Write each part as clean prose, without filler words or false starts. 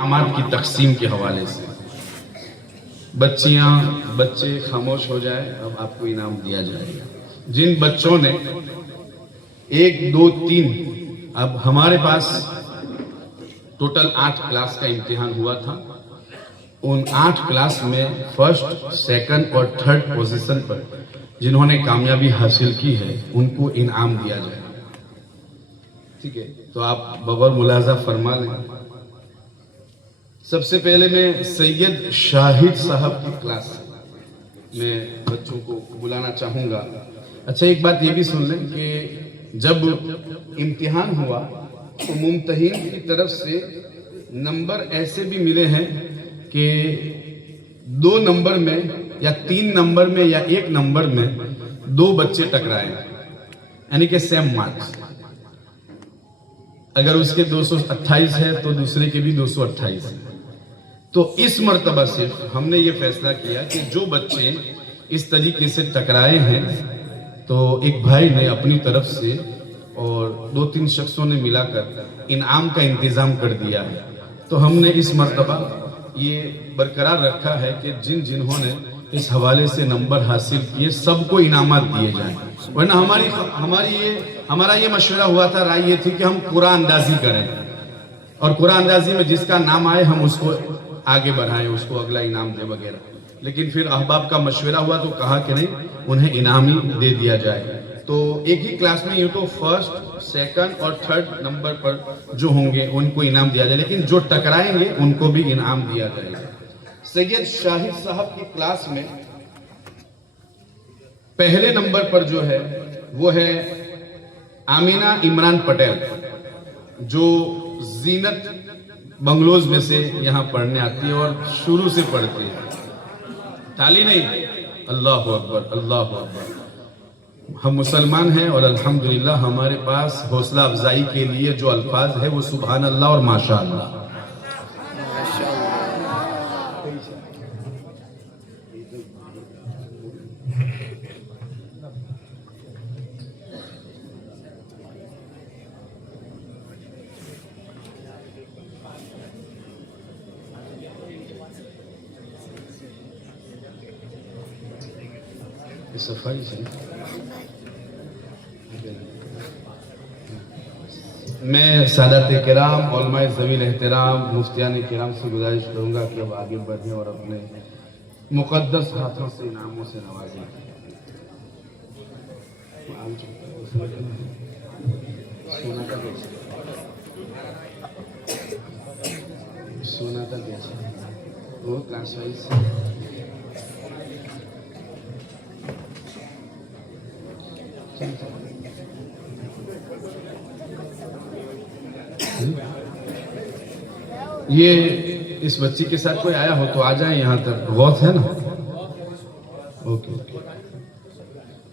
इनामात की तकसीम के हवाले से बच्चे खामोश हो जाए, अब आपको इनाम दिया जाएगा। जिन बच्चों ने 1, 2, 3, अब हमारे पास टोटल 8 क्लास का इम्तिहान हुआ था। उन 8 क्लास में फर्स्ट, सेकंड और थर्ड पोजीशन पर जिन्होंने कामयाबी हासिल की है उनको इनाम दिया जाएगा। ठीक है, तो आप बगैर मुलाजा फरमा लें। सबसे पहले मैं सैयद शाहिद साहब की क्लास में बच्चों को बुलाना चाहूंगा। अच्छा, एक बात ये भी सुन लें कि जब इम्तिहान हुआ तो मुम्तहिन की तरफ से नंबर ऐसे भी मिले हैं कि 2 नंबर में या 3 नंबर में या 1 नंबर में 2 बच्चे टकराए, यानी कि सेम मार्क्स। अगर उसके 228 है तो दूसरे के भी 228 है। तो इस मर्तबा सिर्फ हमने ये फैसला किया कि जो बच्चे इस तरीके से टकराए हैं तो एक भाई ने अपनी तरफ से और 2-3 शख्सों ने मिलाकर इनाम का इंतजाम कर दिया है। तो हमने इस मर्तबा ये बरकरार रखा है कि जिन्होंने इस हवाले से नंबर हासिल किए सबको इनामात दिए जाएं। वरना हमारा ये मशवरा हुआ था, राय ये थी कि हम कुरान अंदाजी करें और कुरान अंदाजी में जिसका नाम आए हम उसको आगे बढ़ाएं, उसको अगला इनाम दे वगैरह। लेकिन फिर अहबाब का मशवरा हुआ तो कहा कि नहीं, उन्हें इनाम ही दे दिया जाए। तो एक ही क्लास में यूं तो फर्स्ट, सेकंड और थर्ड नंबर पर जो होंगे उनको इनाम दिया जाए, लेकिन जो टकराएंगे उनको भी इनाम दिया जाएगा। सैयद शाहिद साहब की क्लास में पहले नंबर पर जो है वो है आमीना इमरान पटेल, जो जीनत बंगलोज में से यहां पढ़ने आती है और शुरू से पढ़ती है। ताली नहीं, अल्लाह अकबर, अल्लाह अकबर। हम मुसलमान हैं और अल्हम्दुलिल्लाह हमारे पास हौसला अफजाई के लिए जो अल्फाज है वो सुभान अल्लाह और माशा अल्लाह। सफाई से मैं सादात किराम, उलमाए ज़मीन एहतराम, मुफ्तियान किराम से गुजारिश करूंगा कि अब आगे बढ़ें और अपने मुकद्दस हाथों से इनामों से नवाजें। सोना का कैसे वो क्लास वाइज ये इस बच्ची के साथ कोई आया हो तो आ जाए यहाँ तक। गौत है ना? ओके।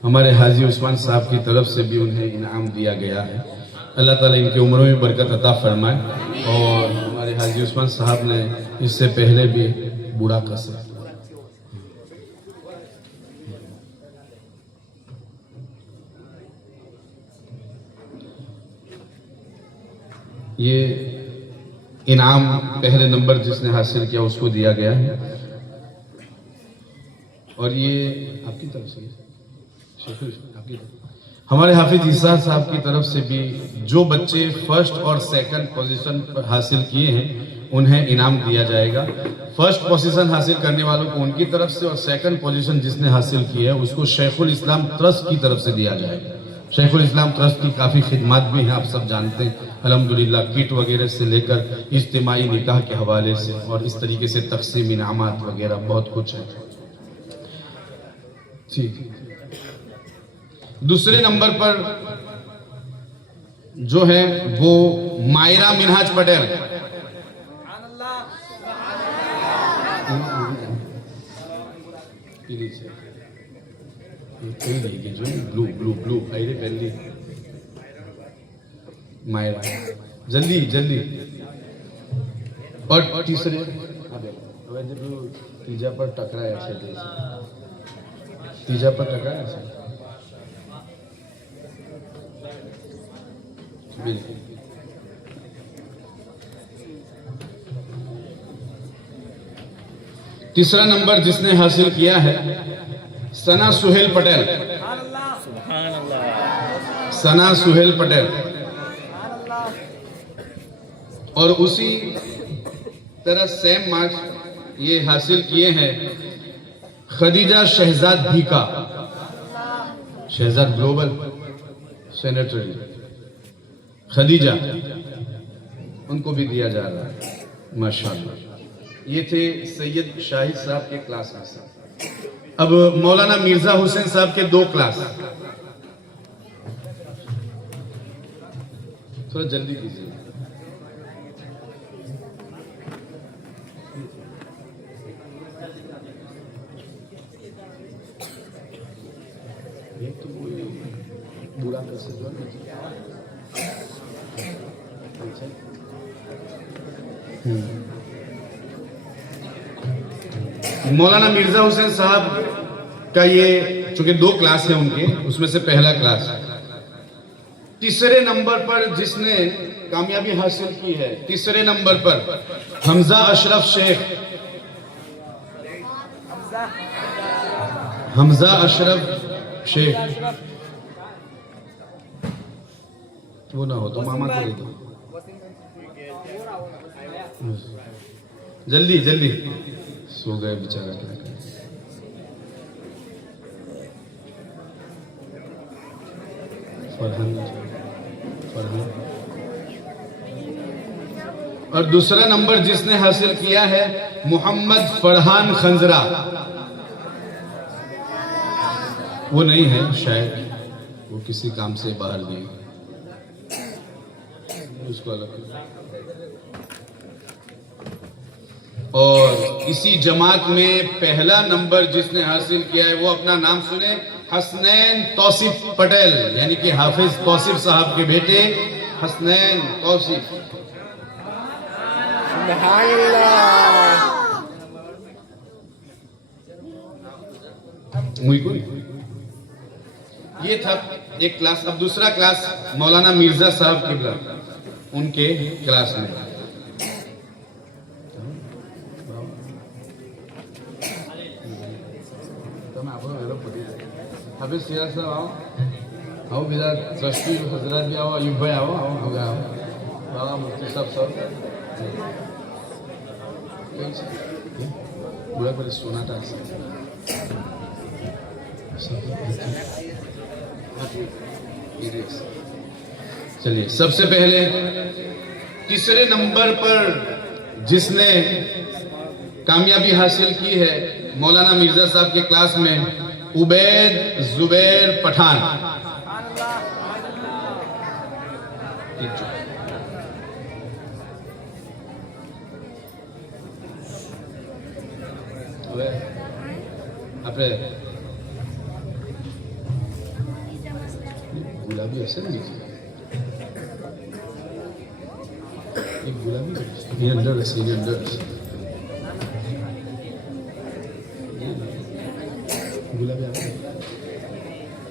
हमारे हाजी उस्मान साहब की तरफ से भी उन्हें इनाम दिया गया है। अल्लाह ताला इनकी उम्रों में बरकत अता फरमाए। और हमारे हाजी उस्मान साहब ने इससे पहले भी बूढ़ा कसा ये इनाम पहले नंबर जिसने हासिल किया उसको दिया गया है। और ये आपकी तरफ से आपकी तरफ हमारे हाफिज ईसा साहब की तरफ से भी जो बच्चे फर्स्ट और सेकंड पोजीशन पर हासिल किए हैं उन्हें इनाम दिया जाएगा। फर्स्ट पोजीशन हासिल करने वालों को उनकी तरफ से और सेकंड पोजीशन जिसने हासिल की है उसको शेखुल इस्लाम ट्रस्ट की तरफ से दिया जाएगा। शेखुल इस्लाम ट्रस्ट की काफ़ी खिदमत भी हैं, आप सब जानते हैं अल्हम्दुलिल्लाह, किट वगैरह से लेकर इज्तिमाई निकाह के हवाले से और इस तरीके से तकसीम इनामात वगैरह बहुत कुछ है। ठीक, दूसरे नंबर पर जो है वो Myra Minhaj Patel. Blue blue blue आइरे पहली मायरा, जल्दी जल्दी। और तीसरे तीजा पर टकराया ऐसे, तीजा पर टकराया ऐसे बिल्कुल। तीसरा नंबर जिसने हासिल किया है सना सुहेल पटेल। सना सुहेल पटेल। और उसी तरह सेम मार्क्स ये हासिल किए हैं खदीजा शहजाद भीका, शहजाद ग्लोबल सेनेटरी खदीजा, उनको भी दिया जा रहा है माशाअल्लाह। ये थे सैयद शाहिद साहब के क्लास में से। अब मौलाना मिर्जा हुसैन साहब के 2 क्लास, थोड़ा जल्दी कीजिए। तो बुरा मौलाना मिर्जा हुसैन साहब का ये चूंकि 2 क्लास है उनके, उसमें से पहला क्लास। तीसरे नंबर पर जिसने कामयाबी हासिल की है, तीसरे नंबर पर हमजा अशरफ शेख। हमजा अशरफ शेख, वो ना हो तो मामा को दे दो। जल्दी जल्दी, सो गए बेचारा। क्या करें। फरहान, फरहान। और दूसरा नंबर जिसने हासिल किया है मोहम्मद फरहान खंजरा। वो नहीं है शायद, वो किसी काम से बाहर गए, उसको अलग। और इसी जमात में पहला नंबर जिसने हासिल किया है वो अपना नाम सुने, हसनैन तौसीफ पटेल, यानी कि हाफिज तौसीफ साहब के बेटे हसनैन तौसीफ। ये था एक क्लास। अब दूसरा क्लास मौलाना मिर्जा साहब किबला, उनके क्लास में। हाफिज सिराज साहब आओ बिला, ट्रस्टी हजरत भी आओ, अयूब भाई आओ, बाबा मुफ्ती साहब सब बुरा पर सोनाटा। चलिए, सबसे पहले तीसरे नंबर पर जिसने कामयाबी हासिल की है मौलाना मिर्जा साहब के क्लास में उबैद जुबैर पठान। अपने गुलाबी ऐसे नहीं, एक गुलाबी ये अंदर रसी, अंदर गुलाबी।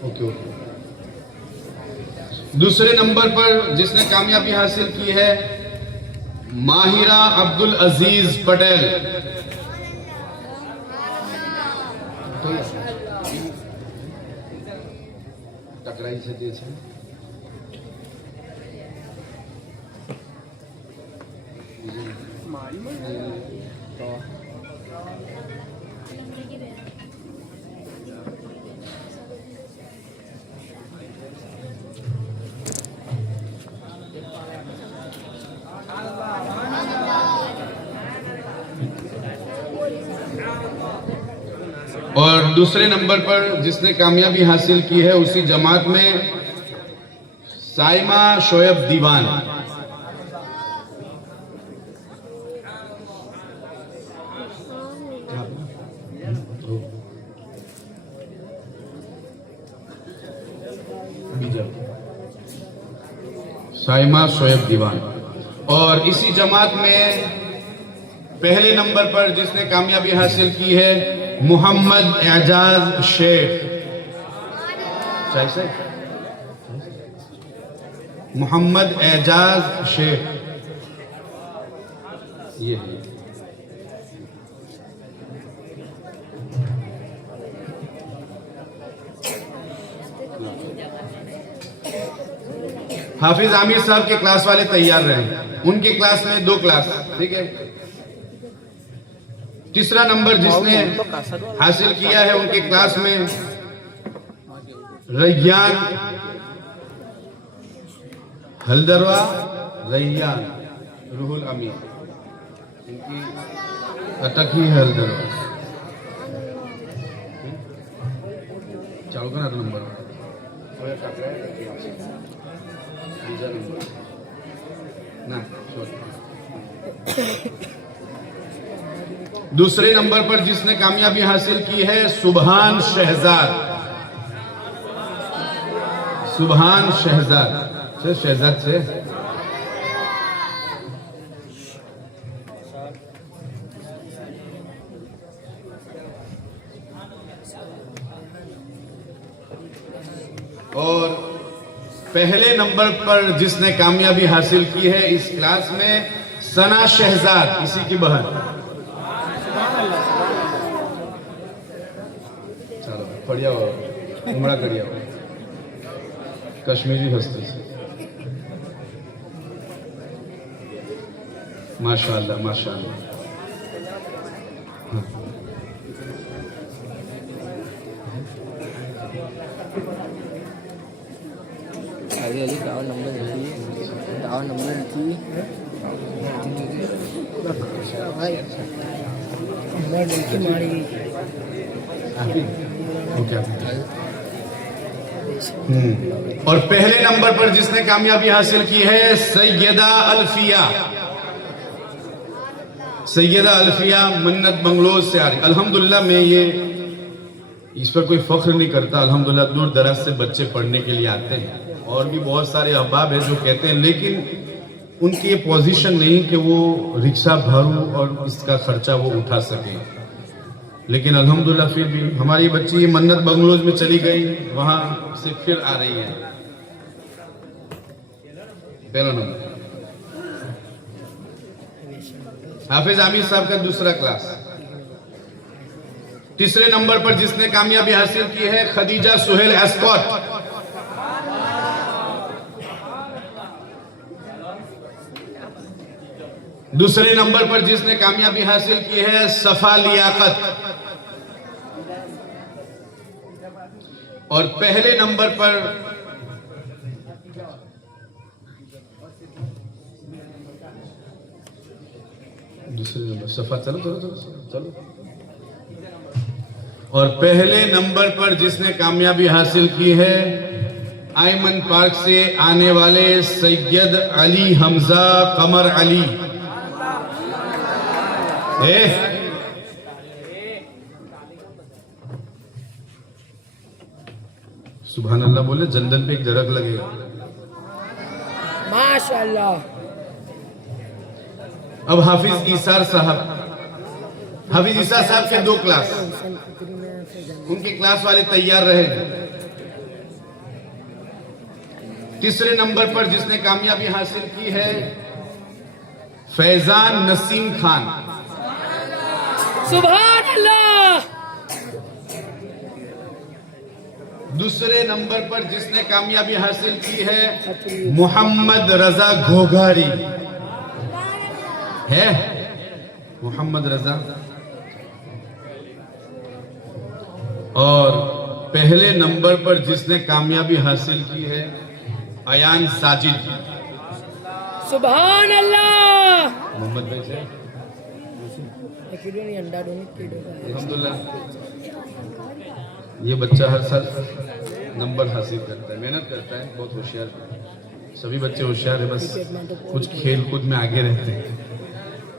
Okay okay. दूसरे नंबर पर जिसने कामयाबी हासिल की है माहिरा अब्दुल अजीज पटेल। टकराई से दे छे। और दूसरे नंबर पर जिसने कामयाबी हासिल की है उसी जमात में साइमा शोएब दीवान। साइमा शोएब दीवान। और इसी जमात में पहले नंबर पर जिसने कामयाबी हासिल की है मोहम्मद एजाज शेख। मोहम्मद एजाज शेख ये है। हाफिज आमिर साहब के क्लास वाले तैयार रहे, उनके क्लास में 2 क्लास, ठीक है। तीसरा नंबर जिसने हासिल किया है उनके क्लास में रैयान हल्दरवा, रैयान रूहुल अमीन, इनकी अटक ही है हल्दरवा। चालू करा नंबर ना। दूसरे नंबर पर जिसने कामयाबी हासिल की है सुभान शहजाद, सुभान शहजाद से शहजाद से और पहले नंबर पर जिसने कामयाबी हासिल की है इस क्लास में सना शहजाद, इसी की बहन। चलो बढ़िया हो, उमड़ा करिया हो, कश्मीरी हस्ती से, माशाअल्लाह माशाअल्लाह। अभी दावा नंबर और पहले नंबर पर जिसने कामयाबी हासिल की है सैयदा अल्फिया, सैयदा अल्फिया मन्नत बंगलोर से आ रही। अल्हम्दुलिल्लाह मैं ये इस पर कोई फख्र नहीं करता, अल्हम्दुलिल्लाह दूर दराज से बच्चे पढ़ने के लिए आते हैं और भी बहुत सारे अहबाब है जो कहते हैं, लेकिन उनकी ये पोजीशन नहीं कि वो रिक्शा भाड़ू और इसका खर्चा वो उठा सके। लेकिन अल्हम्दुलिल्लाह फिर भी हमारी बच्ची ये मन्नत बंगलोज में चली गई, वहां से फिर आ रही है। पहला नंबर हाफिज आमिर साहब का दूसरा क्लास। तीसरे नंबर पर जिसने कामयाबी हासिल की है खदीजा सुहेल एस्कॉट। दूसरे नंबर पर जिसने कामयाबी हासिल की है सफा लियाकत। और पहले नंबर पर दूसरे नंबर सफा, चलो चलो चलो चलो। और पहले नंबर पर जिसने कामयाबी हासिल की है आयमन पार्क से आने वाले सैयद अली हमजा कमर अली। सुभान अल्लाह बोले, जंदन पे एक दरक लगेगा। माशाअल्लाह। अब हाफिज ईसार साहब, हाफिज ईसार साहब के 2 क्लास, उनके क्लास वाले तैयार रहे। तीसरे नंबर पर जिसने कामयाबी हासिल की है फैजान नसीम खान। सुभान अल्लाह। दूसरे नंबर पर जिसने कामयाबी हासिल की है मोहम्मद रजा घोघारी है, मोहम्मद रजा। और पहले नंबर पर जिसने कामयाबी हासिल की है अयान साजिद। सुभान अल्लाह। मोहम्मद भाई से अल्हम्दुलिल्लाह ये बच्चा हर साल नंबर हासिल करता है, मेहनत करता है, बहुत होशियार। सभी बच्चे होशियार है, बस कुछ खेल कूद में आगे रहते हैं,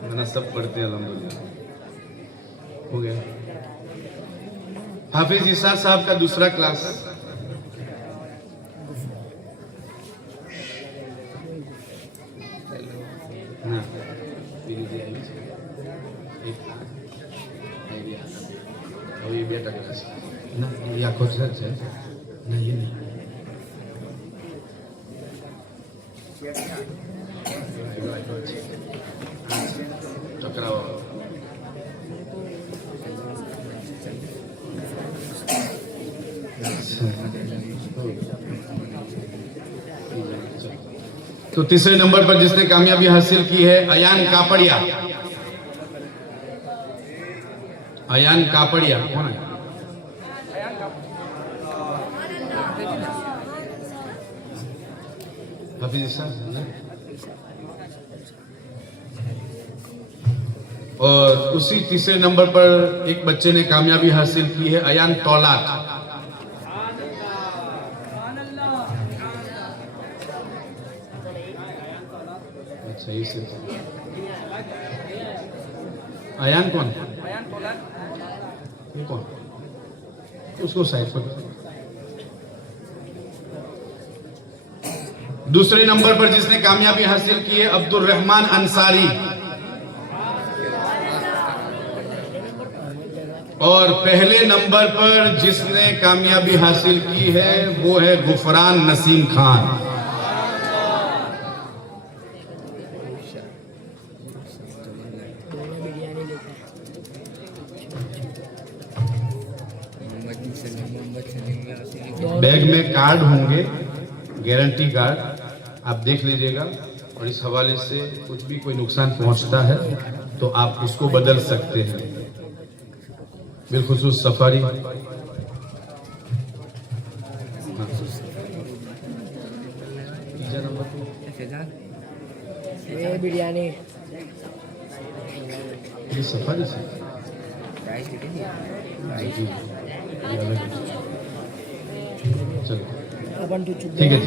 वरना सब पढ़ते हैं। अल्हम्दुलिल्लाह हो गया। हाफिज ईसा साहब का दूसरा क्लास। ना ये बेटा क्लास ना, ये आखो सर है ना, ये नहीं। टकराओ अच्छा तो तीसरे नंबर पर जिसने कामयाबी हासिल की है अयान कापड़िया। अयान कापड़िया कौन है? हाफिज साहब। और उसी तीसरे नंबर पर एक बच्चे ने कामयाबी हासिल की है अयान तौलात। अच्छा इसे अयान कौन? ये कौन? उसको साइड पर। दूसरे नंबर पर जिसने कामयाबी हासिल की है अब्दुल रहमान अंसारी। और पहले नंबर पर जिसने कामयाबी हासिल की है वो है गुफरान नसीम खान। बैग में कार्ड होंगे, गारंटी कार्ड, आप देख लीजिएगा। और इस हवाले से कुछ भी कोई नुकसान पहुंचता है तो आप उसको बदल सकते हैं। बिलखुसूस सफारी बिरयानी ये सफारी से चलो ठीक है।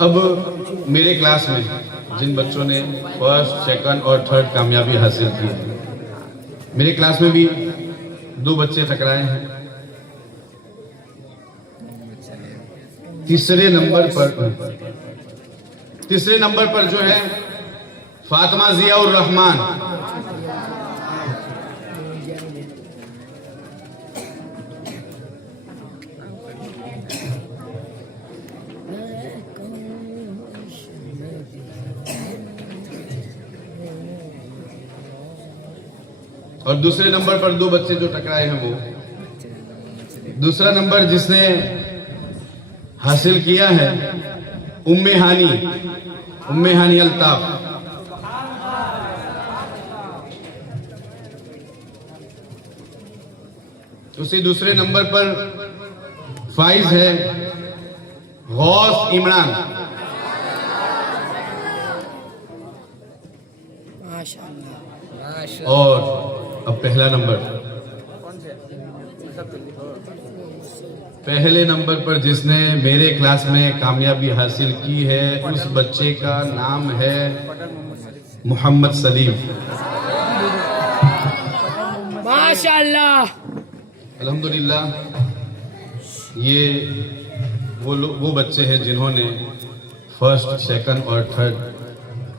अब मेरे क्लास में जिन बच्चों ने फर्स्ट, सेकंड और थर्ड कामयाबी हासिल की है, मेरे क्लास में भी 2 बच्चे टकराए हैं। तीसरे नंबर पर जो है फातिमा जियाउर रहमान। और दूसरे नंबर पर 2 बच्चे जो टकराए हैं वो, दूसरा नंबर जिसने हासिल किया है उम्मे हानी अल्ताफ। उसी दूसरे नंबर पर फाइज है गौस इमरान। माशाअल्लाह। और अब पहले नंबर पर जिसने मेरे क्लास में कामयाबी हासिल की है उस बच्चे का नाम है मोहम्मद सलीम। माशाअल्लाह। अल्हम्दुलिल्लाह। ये वो बच्चे हैं जिन्होंने फर्स्ट, सेकंड और थर्ड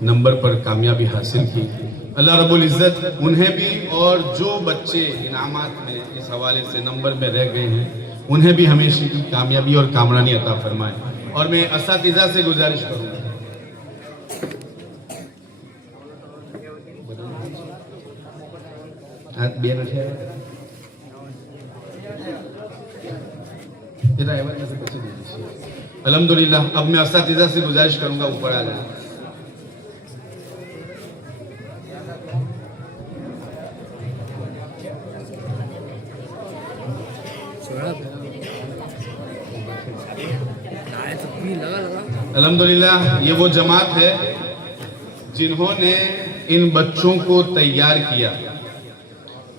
नंबर पर कामयाबी हासिल की। अल्लाह रब्बुल इज़्ज़त उन्हें भी और जो बच्चे इनामात में इस हवाले से नंबर में रह गए हैं उन्हें भी हमेशा की कामयाबी और कामरानी अता फरमाए। और मैं असातिज़ा से गुजारिश करूंगा, अल्हम्दुलिल्लाह। अब मैं असातिज़ा से गुजारिश करूंगा ऊपर आ जाए। अल्हम्दुलिल्लाह। ये वो जमात है जिन्होंने इन बच्चों को तैयार किया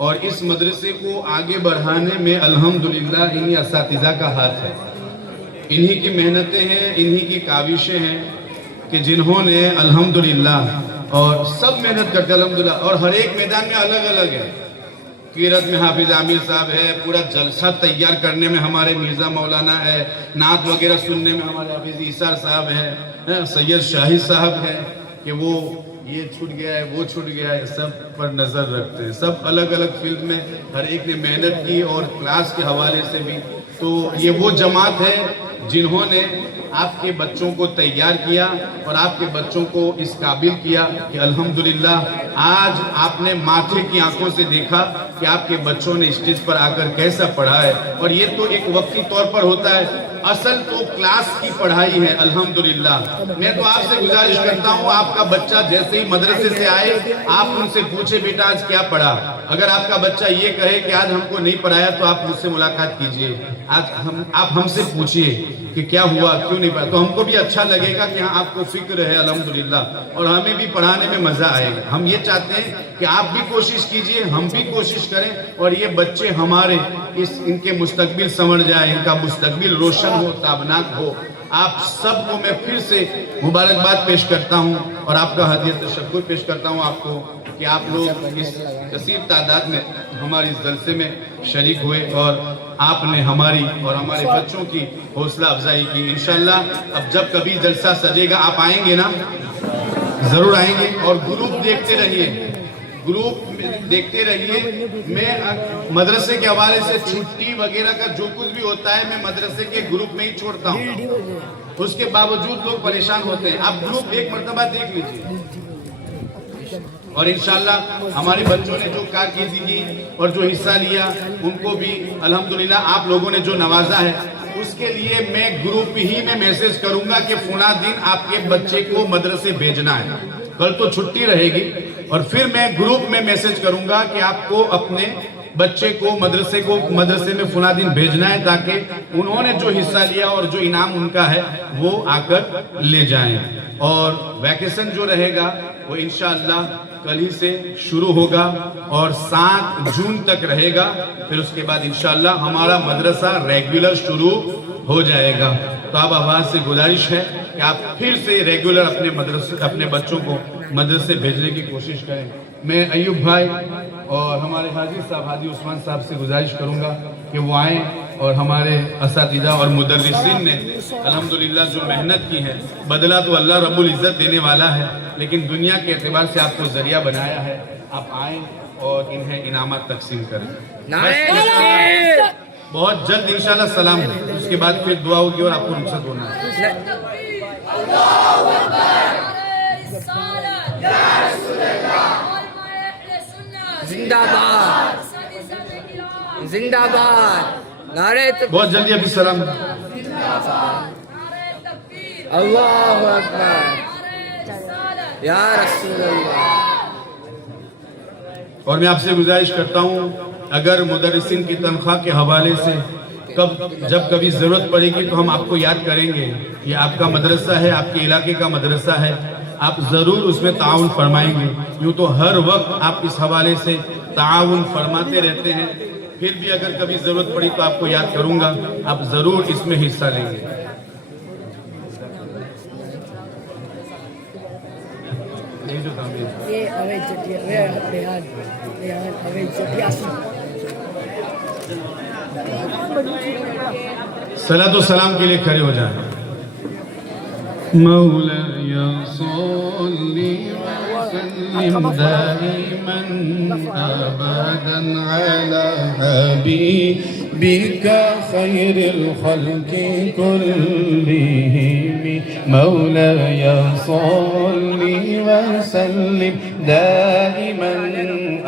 और इस मदरसे को आगे बढ़ाने में अल्हम्दुलिल्लाह इन्हीं असातिज़ा का हाथ है। इन्हीं की मेहनतें हैं, इन्हीं की काविशें हैं कि जिन्होंने अल्हम्दुलिल्लाह और सब मेहनत करते अल्हम्दुलिल्लाह। और हर एक मैदान में अलग अलग है। कीरत में हाफिज आमिर साहब है, पूरा जलसा तैयार करने में हमारे मिर्जा मौलाना है, नात वगैरह सुनने में हमारे हाफिज ईसार साहब है, सैयद शाहिद साहब है कि वो ये छूट गया है, वो छूट गया है, सब पर नजर रखते हैं। सब अलग अलग फील्ड में हर एक ने मेहनत की और क्लास के हवाले से भी। तो ये वो जमात है जिन्होंने आपके बच्चों को तैयार किया और आपके बच्चों को इस काबिल किया कि अल्हम्दुलिल्लाह आज आपने माथे की आंखों से देखा कि आपके बच्चों ने स्टेज पर आकर कैसा पढ़ा है। और ये तो एक वक्ती तौर पर होता है, असल तो क्लास की पढ़ाई है अल्हम्दुलिल्लाह। मैं तो आपसे गुजारिश करता हूँ, आपका बच्चा जैसे ही मदरसे से आए आप उनसे पूछे बेटा आज क्या पढ़ा। अगर आपका बच्चा ये कहे कि आज हमको नहीं पढ़ाया तो आप मुझसे मुलाकात कीजिए, आप हमसे पूछिए कि क्या हुआ, क्यों नहीं पढ़ा। तो हमको भी अच्छा लगेगा कि हाँ आपको फिक्र है अल्हम्दुलिल्लाह, और हमें भी पढ़ाने में मजा आएगा। हम ये चाहते हैं कि आप भी कोशिश कीजिए, हम भी कोशिश करें, और ये बच्चे हमारे इनके मुस्तकबिल संवर जाए, इनका मुस्तकबिल रोशन हो, ताबनाक हो। आप सबको मैं फिर से मुबारकबाद पेश करता हूं और आपका हदिया तशक्कुर पेश करता हूं आपको कि आप लोग इस कसीर तादाद में हमारे इस जलसे में शरीक हुए और आपने हमारी और हमारे बच्चों की हौसला अफजाई की। इंशाल्लाह अब जब कभी जलसा सजेगा आप आएंगे ना, जरूर आएंगे, और ग्रुप देखते रहिए, ग्रुप देखते रहिए। मैं मदरसे के हवाले से छुट्टी वगैरह का जो कुछ भी होता है मैं मदरसे के ग्रुप में ही छोड़ता हूँ, उसके बावजूद लोग परेशान होते हैं। आप ग्रुप एक मर्तबा देख लीजिए, और इंशाल्लाह हमारे बच्चों ने जो कारकिर्दगी और जो हिस्सा लिया उनको भी अल्हम्दुलिल्लाह आप लोगों ने जो नवाजा है उसके लिए मैं ग्रुप ही में मैसेज करूंगा कि फुला दिन आपके बच्चे को मदरसे भेजना है। कल तो छुट्टी रहेगी, और फिर मैं ग्रुप में मैसेज करूंगा कि आपको अपने बच्चे को मदरसे में फुला दिन भेजना है, ताकि उन्होंने जो हिस्सा लिया और जो इनाम उनका है वो आकर ले जाएं। और वैकेशन जो रहेगा वो इंशाअल्लाह कल ही से शुरू होगा और 7 जून तक रहेगा। फिर उसके बाद इंशाअल्लाह हमारा मदरसा रेगुलर शुरू हो जाएगा। तो अब आवाज से गुजारिश है कि आप फिर से रेगुलर अपने बच्चों को मदरसे भेजने की कोशिश करें। मैं अय्यूब भाई और हमारे हाजी साहब हाजी उस्मान साहब से गुजारिश करूंगा कि वो आए, और हमारे असातिज़ा और मुदर्रिसीन ने अल्हम्दुलिल्लाह जो मेहनत की है, बदला तो अल्लाह रब्बुल इज़्ज़त देने वाला है, लेकिन दुनिया के एतबार से आपको जरिया बनाया है। आप आए और इन्हें इनामत तकसीम करें। बहुत जल्द इंशाल्लाह सलाम है, उसके बाद फिर दुआ होगी और आपको रुखसत होना है। जिंदाबाद जिंदाबाद, नारे बहुत जल्दी अभी सलाम। अल्लाहु अकबर या रसूल अल्लाह। और मैं आपसे गुजारिश करता हूँ, अगर मुदर्रिसीन की तनख्वाह के हवाले से जब कभी जरूरत पड़ेगी तो हम आपको याद करेंगे। ये आपका मदरसा है, आपके इलाके का मदरसा है, आप जरूर उसमें ताउन फरमाएंगे। यूँ तो हर वक्त आप इस हवाले से ताउन फरमाते रहते हैं, फिर भी अगर कभी जरूरत पड़ी तो आपको याद करूंगा, आप जरूर इसमें हिस्सा लेंगे। सलातो सलाम के लिए खड़े हो जाए। मौला या सल्ली व सल्लिम दाइमन अबदन अला हबीबिका खैरिल खल्क़ि कुल्लिहिम। मौला या सल्ली व सल्लिम दाइमन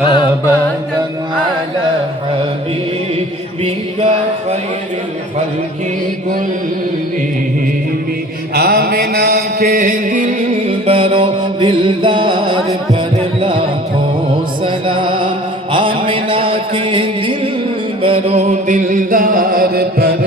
अबदन अला हबीबिका खैरिल खल्क़ि कुल्लिहिम। आमिना के दिल बरो दिलदार पर लाखों सलाम। आमिना के दिल बरो दिलदार पर